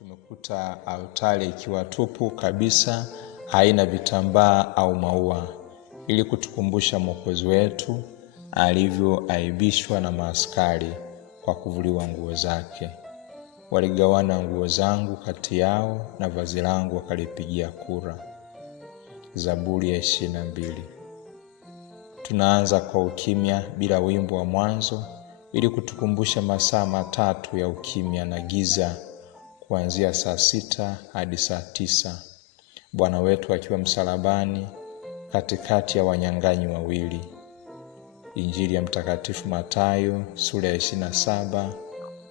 tumekuta altari ikiwa tupu kabisa, haina vitambaa au maua, ili kutukumbusha Mwokozi wetu alivyoaibishwa na maaskari kwa kuvuliwa nguo zake. Waligawana nguo zangu kati yao na vazi langu wakalipigia kura. Zaburi ya 22. Tunaanza kwa ukimya bila wimbo wa mwanzo, ili kutukumbusha masaa matatu ya ukimya na giza, kuanzia saa 6 hadi saa 9. Bwana wetu akiwa msalabani katikati ya wanyang'anyi wawili. Injili ya Mtakatifu Mathayo sura ya 27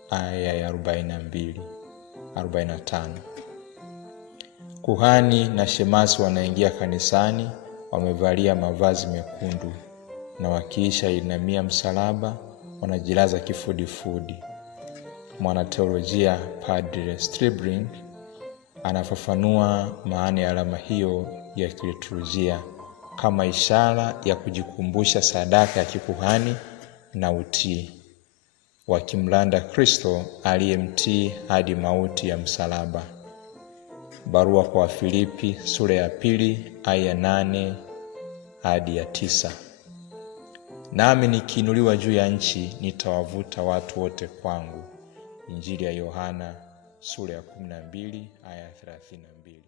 aya ya 42-45. Kuhani na shemasi wanaingia kanisani wamevalia mavazi mekundu, na wakiisha inamia msalaba wanajilaza kifudifudi. Mwanateolojia Padre Stribling anafafanua maana ya alama hiyo ya kiliturujia kama ishara ya kujikumbusha sadaka ya kikuhani na utii, wakimlanda Kristo aliyemtii hadi mauti ya msalaba. Barua kwa Wafilipi sura ya 2 aya ya 8 hadi ya 9. Nami nikiinuliwa juu ya nchi nitawavuta watu wote kwangu. Injili ya Yohana sura ya 12 aya ya 32.